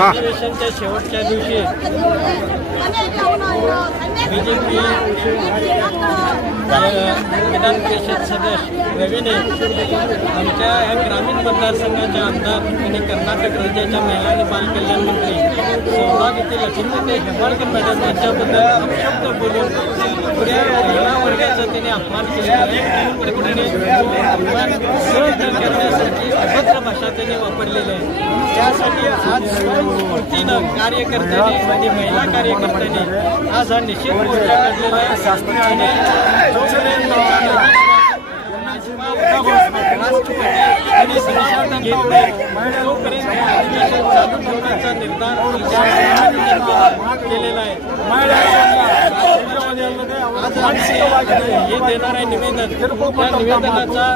अधिवेशनच्या शेवटच्या दिवशी बीजेपी विधान परिषद सदस्य रवीने आमच्या या ग्रामीण मतदारसंघाचे आमदार आणि कर्नाटक राज्याच्या महिला आणि बालकल्याण मंत्री सौभाग्यवती लक्ष्मीताई हेब्बाळकर मॅडम यांच्याबद्दल अपशब्द बोलून पुऱ्या महिला वर्गाचा त्यांनी अपमान केलेला आहे. अपमान सहन करण्यासाठी अभद्र भाषा त्यांनी वापरलेली आहे. त्यासाठी आज स्वयंस्फूर्तीनं कार्यकर्त्यांनी आणि महिला कार्यकर्त्यांनी आज हा निषेध मोर्चा काढलेला आहे. आणि संशोधन घेत नाही तोपर्यंत अधिवेशन चालू ठेवण्याचा निर्धार केलेला आहे. हे देणार आहे निवेदन. त्या निवेदनाचा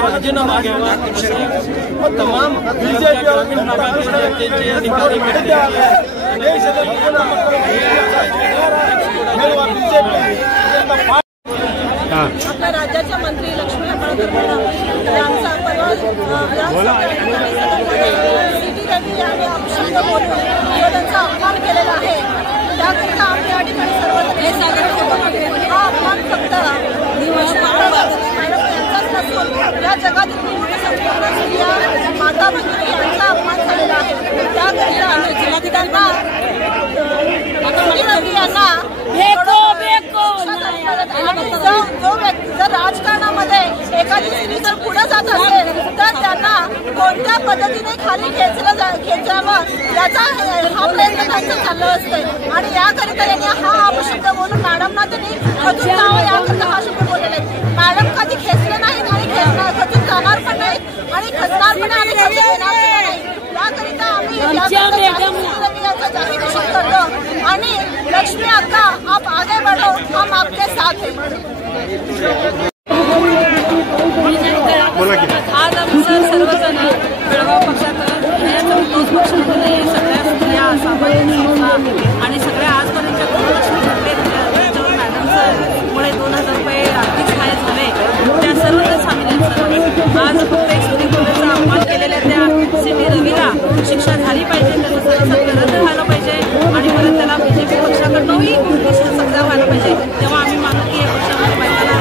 राजीनामा घ्यावा तमाम ग्रामीण भागातील जनतेचे अधिकारी आपल्या राज्याच्या मंत्री लक्ष्मी हेब्बाळकर मॅडम यांचा परवा सिटी रवी आणि अपशब्द बोलून त्यांचा अपमान केलेला आहे. त्याकरिता आम्ही या ठिकाणी सर्वजण हा अपमान फक्त मॅडम यांचाच नसून या जगातील पूर्ण संपूर्ण स्त्रिया माता भगिनी यांचा अपमान झालेला आहे. त्याकरिता त्यांना सिटी रवी यांना जो व्यक्ती जर राजकारणामध्ये एखादी स्त्री जर पुढे जात असेल तर त्यांना कोणत्या पद्धतीने खाली खेचावं याचा हा प्रयत्न त्यांचं चाललं असते. आणि याकरिता यांनी हा अपशब्द बोलून मॅडमना त्यांनी खचून जावं याकरिता हा शब्द बोललेला आहे. मॅडम कधी खेचले नाहीत आणि खचून जाणार पण नाहीत आणि खचणार पण आम्ही खचून येणार नाही. याकरिता आम्ही यांचा जाहीर निषेध करतो आणि लक्ष्मी अक्का आप आगे बढ़ो हम आपके साथ हैं. आज आमचं सर्वजण बेळगाव पक्षात तोच पक्षामध्ये सगळ्या स्त्रिया सामाजिक आणि सगळ्या आजपर्यंत गृहलक्ष्मी घडले त्याच्यावर मॅडममुळे 2000 रुपये आर्थिक सहाय्य झाले त्या सर्व सामील आहेत. आज प्रत्येक स्त्रीचा अपमान केलेल्या त्या सिटी रवीला शिक्षा झाली पाहिजे. त्याचं सर्व रद्द झालं पाहिजे आणि परत त्याला बीजेपी पक्षाकडूनही सजा व्हायला पाहिजे. तेव्हा आम्ही मानू की या पक्षामध्ये महिलांना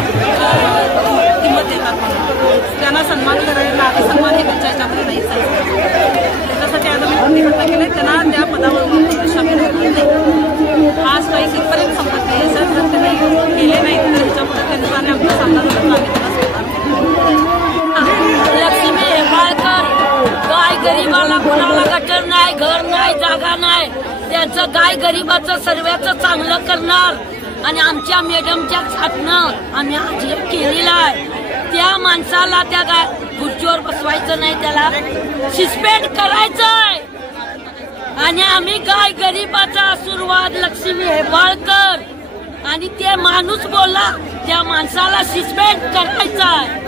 किंमत देतात त्यांना सन्मान करायला आधी सन्मान हे त्यांच्या याच्यामध्ये नाहीच आहे. त्याच्यासाठी आज आम्ही प्रतिबंध केले त्यांना त्या पदावर शामिल होत नाही. आज काही कितपर्यंत संपत नाही. जर त्यांनी केले नाही तर ह्याच्यापुढे त्यांचा आमचा सामना करून आम्ही लक्ष्मी हेब्बाळकर गाय गरीबाला कोणाला गटर नाही, घर नाही, जागा नाही, त्यांचं गाय गरीबाचं सर्वांचं चांगलं करणार आणि आमच्या मॅडमच्या छाटणं आम्ही आज केलेलं आहे. त्या माणसाला त्या खुर्चीवर बसवायचं नाही, त्याला सस्पेंड करायचंय आणि आम्ही गाय गरीबाचा आशीर्वाद लक्ष्मी हेब्बाळकर आणि ते माणूस बोलला त्या माणसाला सस्पेंड करायचा आहे.